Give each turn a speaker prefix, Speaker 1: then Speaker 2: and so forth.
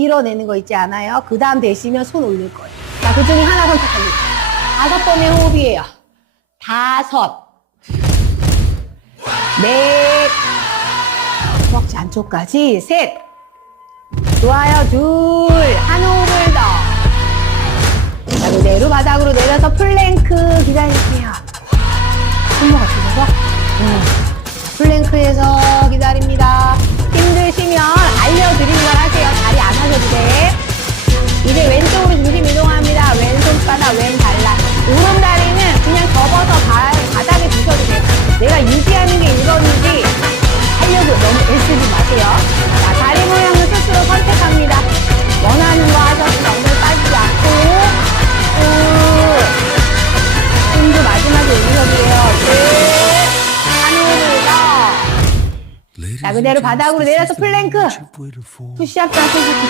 Speaker 1: 밀어내는 거 있지 않아요? 그 다음 되시면 손 올릴 거예요. 자, 그 중에 하나 선택합니다. 다섯 번의 호흡이에요. 다섯, 넷, 허벅지 안쪽까지, 셋, 좋아요, 둘, 한 호흡을 더. 자, 그대로 바닥으로 내려서 플랭크 기다릴게요. 손모가 들어서, 음. 플랭크에서 너무 애쓰지 마세요. 자, 다리 모양은 스스로 선택합니다. 원하는 거 하셔서 엉덩이 빠지지 않고 쭉 힘도 마지막에 올리셔도 돼요. 셋, 한 호흡을 더.
Speaker 2: 자, 그대로 바닥으로 내려서 플랭크.
Speaker 1: 푸시업 자세